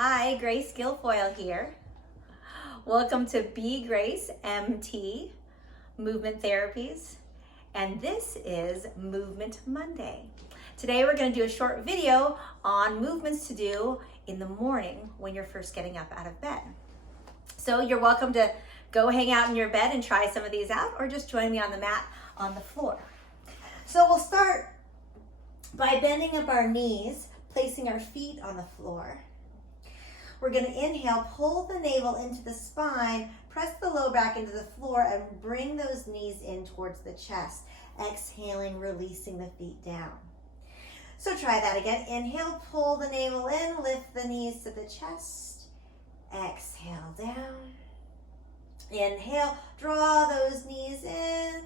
Hi, Grace Guilfoyle here. Welcome to Be Grace MT Movement Therapies, and this is Movement Monday. Today we're going to do a short video on movements to do in the morning when you're first getting up out of bed. So you're welcome to go hang out in your bed and try some of these out, or just join me on the mat on the floor. So we'll start by bending up our knees, placing our feet on the floor. We're going to inhale, pull the navel into the spine, press the low back into the floor, and bring those knees in towards the chest. Exhaling, releasing the feet down. So try that again. Inhale, pull the navel in, lift the knees to the chest. Exhale down. Inhale, draw those knees in.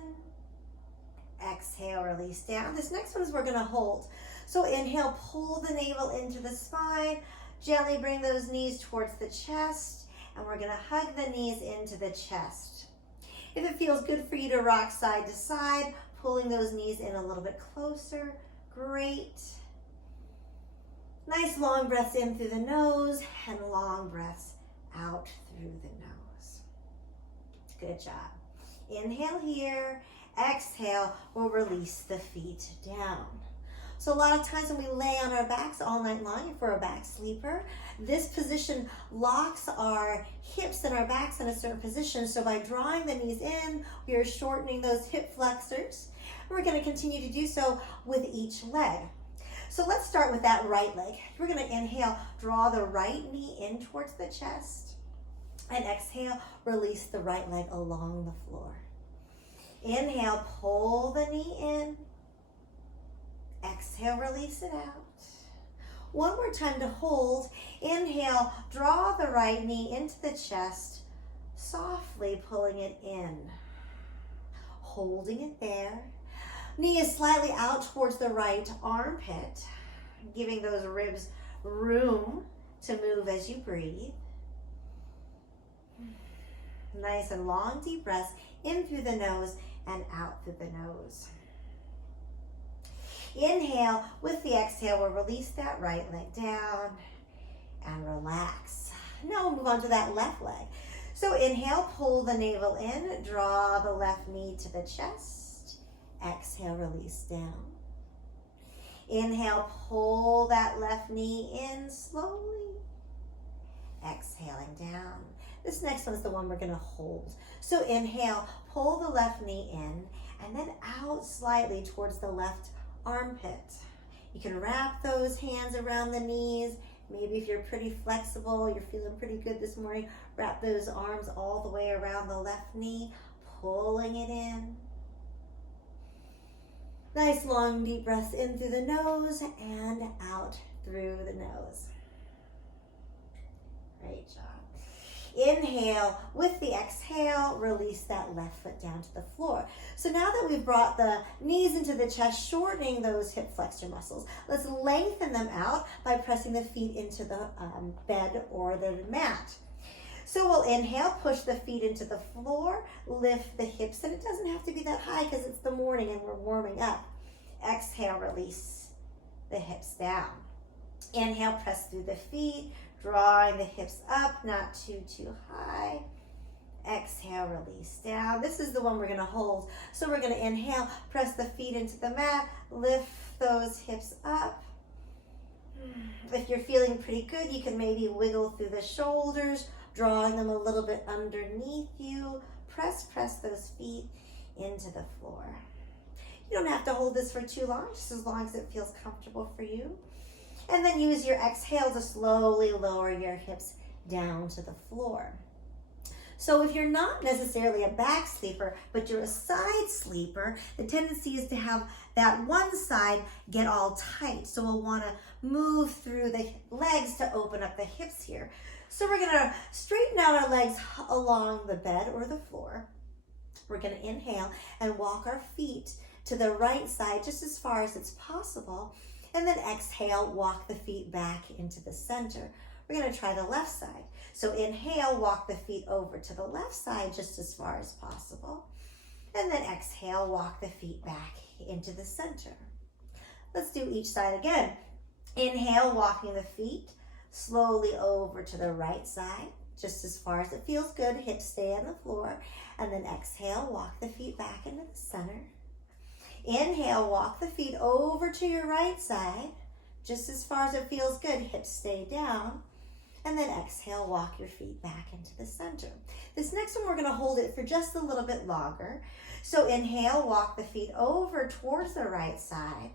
Exhale, release down. This next one is we're going to hold. So inhale, pull the navel into the spine. Gently bring those knees towards the chest, and we're going to hug the knees into the chest. If it feels good for you to rock side to side, pulling those knees in a little bit closer, great. Nice long breaths in through the nose and long breaths out through the nose. Good job. Inhale here, exhale, we'll release the feet down. So a lot of times when we lay on our backs all night long, if we're a back sleeper, this position locks our hips and our backs in a certain position. So by drawing the knees in, we are shortening those hip flexors. We're going to continue to do so with each leg. So let's start with that right leg. We're going to inhale, draw the right knee in towards the chest, and exhale, release the right leg along the floor. Inhale, pull the knee in. Exhale, release it out. One more time to hold. Inhale, draw the right knee into the chest, softly pulling it in. Holding it there. Knee is slightly out towards the right armpit, giving those ribs room to move as you breathe. Nice and long, deep breaths in through the nose and out through the nose. Inhale, with the exhale, we'll release that right leg down and relax. Now we'll move on to that left leg. So inhale, pull the navel in, draw the left knee to the chest. Exhale, release down. Inhale, pull that left knee in slowly. Exhaling down. This next one is the one we're going to hold. So inhale, pull the left knee in, and then out slightly towards the left armpit. You can wrap those hands around the knees. Maybe if you're pretty flexible, you're feeling pretty good this morning, wrap those arms all the way around the left knee, pulling it in. Nice long deep breaths in through the nose and out through the nose. Great job. Inhale, with the exhale, release that left foot down to the floor. So now that we've brought the knees into the chest, shortening those hip flexor muscles, let's lengthen them out by pressing the feet into the bed or the mat. So we'll inhale, push the feet into the floor, lift the hips, and it doesn't have to be that high because it's the morning and we're warming up. Exhale, release the hips down. Inhale, press through the feet, drawing the hips up, not too high. Exhale, release down. This is the one we're going to hold. So we're going to inhale, press the feet into the mat, lift those hips up. If you're feeling pretty good, you can maybe wiggle through the shoulders, drawing them a little bit underneath you. Press those feet into the floor. You don't have to hold this for too long, just as long as it feels comfortable for you. And then use your exhale to slowly lower your hips down to the floor. So if you're not necessarily a back sleeper, but you're a side sleeper, the tendency is to have that one side get all tight. So we'll want to move through the legs to open up the hips here. So we're going to straighten out our legs along the bed or the floor. We're going to inhale and walk our feet to the right side just as far as it's possible. And then exhale, walk the feet back into the center. We're going to try the left side. So inhale, walk the feet over to the left side just as far as possible. And then exhale, walk the feet back into the center. Let's do each side again. Inhale, walking the feet slowly over to the right side, just as far as it feels good. Hips stay on the floor. And then exhale, walk the feet back into the center. Inhale, walk the feet over to your right side, just as far as it feels good. Hips stay down. And then exhale, walk your feet back into the center. This next one, we're going to hold it for just a little bit longer. So inhale, walk the feet over towards the right side.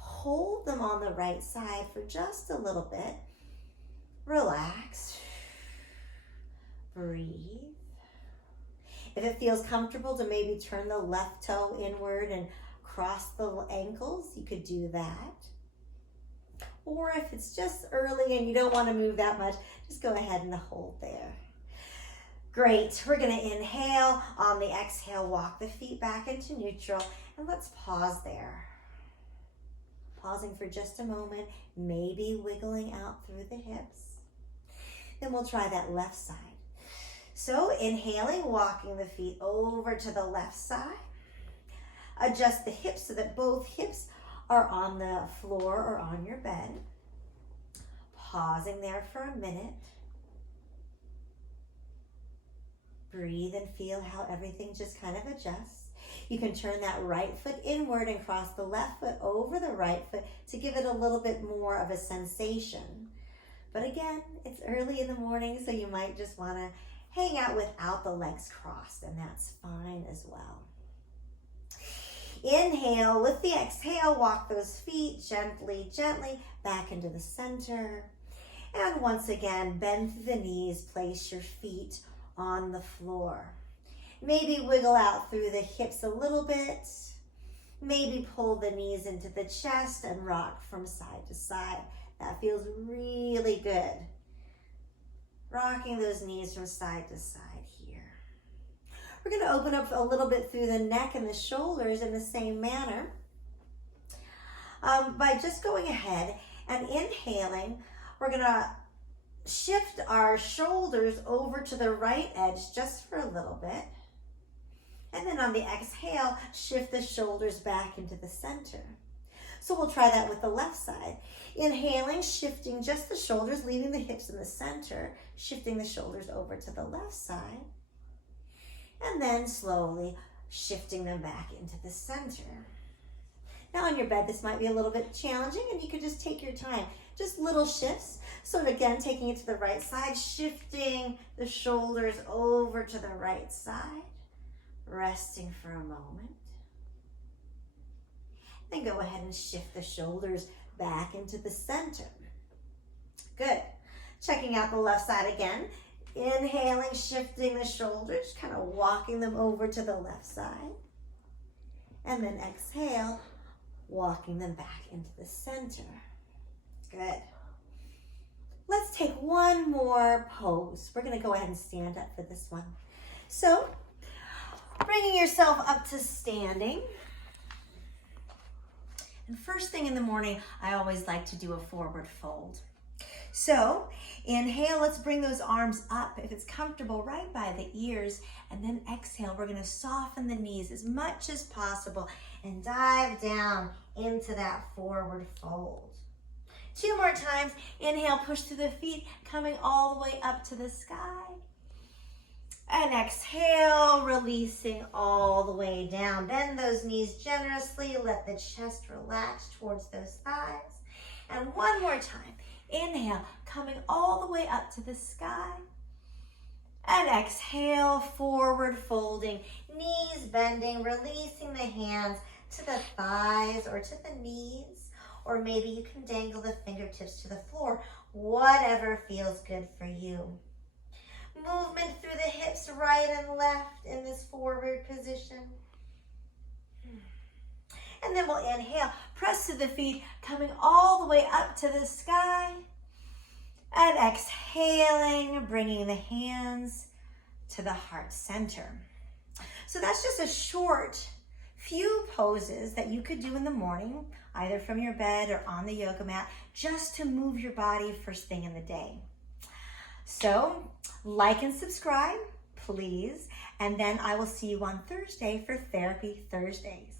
Hold them on the right side for just a little bit. Relax. Breathe. If it feels comfortable to maybe turn the left toe inward and cross the ankles, you could do that. Or if it's just early and you don't want to move that much, just go ahead and hold there. Great. We're going to inhale. On the exhale, walk the feet back into neutral. And let's pause there. Pausing for just a moment, maybe wiggling out through the hips. Then we'll try that left side. So inhaling, walking the feet over to the left side. Adjust the hips so that both hips are on the floor or on your bed. Pausing there for a minute. Breathe and feel how everything just kind of adjusts. You can turn that right foot inward and cross the left foot over the right foot to give it a little bit more of a sensation. But again, it's early in the morning, so you might just want to hang out without the legs crossed, and that's fine as well. Inhale, with the exhale, walk those feet gently, gently back into the center. And once again, bend through the knees, place your feet on the floor. Maybe wiggle out through the hips a little bit. Maybe pull the knees into the chest and rock from side to side. That feels really good. Rocking those knees from side to side here. We're going to open up a little bit through the neck and the shoulders in the same manner. By just going ahead and inhaling, we're going to shift our shoulders over to the right edge just for a little bit. And then on the exhale, shift the shoulders back into the center. So we'll try that with the left side. Inhaling, shifting just the shoulders, leaving the hips in the center, shifting the shoulders over to the left side. And then slowly shifting them back into the center. Now on your bed, this might be a little bit challenging, and you could just take your time. Just little shifts. So again, taking it to the right side, shifting the shoulders over to the right side, resting for a moment. Then go ahead and shift the shoulders back into the center. Good. Checking out the left side again. Inhaling, shifting the shoulders, kind of walking them over to the left side. And then exhale, walking them back into the center. Good. Let's take one more pose. We're going to go ahead and stand up for this one. So, bringing yourself up to standing. And first thing in the morning, I always like to do a forward fold. So, inhale, let's bring those arms up, if it's comfortable, right by the ears. And then exhale, we're going to soften the knees as much as possible and dive down into that forward fold. 2 more times. Inhale, push through the feet, coming all the way up to the sky. And exhale, releasing all the way down. Bend those knees generously. Let the chest relax towards those thighs. And one more time. Inhale, coming all the way up to the sky. And exhale, forward folding. Knees bending, releasing the hands to the thighs or to the knees. Or maybe you can dangle the fingertips to the floor. Whatever feels good for you. Movement through the hips right and left in this forward position. And then we'll inhale, press to the feet, coming all the way up to the sky. And exhaling, bringing the hands to the heart center. So that's just a short few poses that you could do in the morning, either from your bed or on the yoga mat, just to move your body first thing in the day. So, like and subscribe, please. And then I will see you on Thursday for Therapy Thursdays.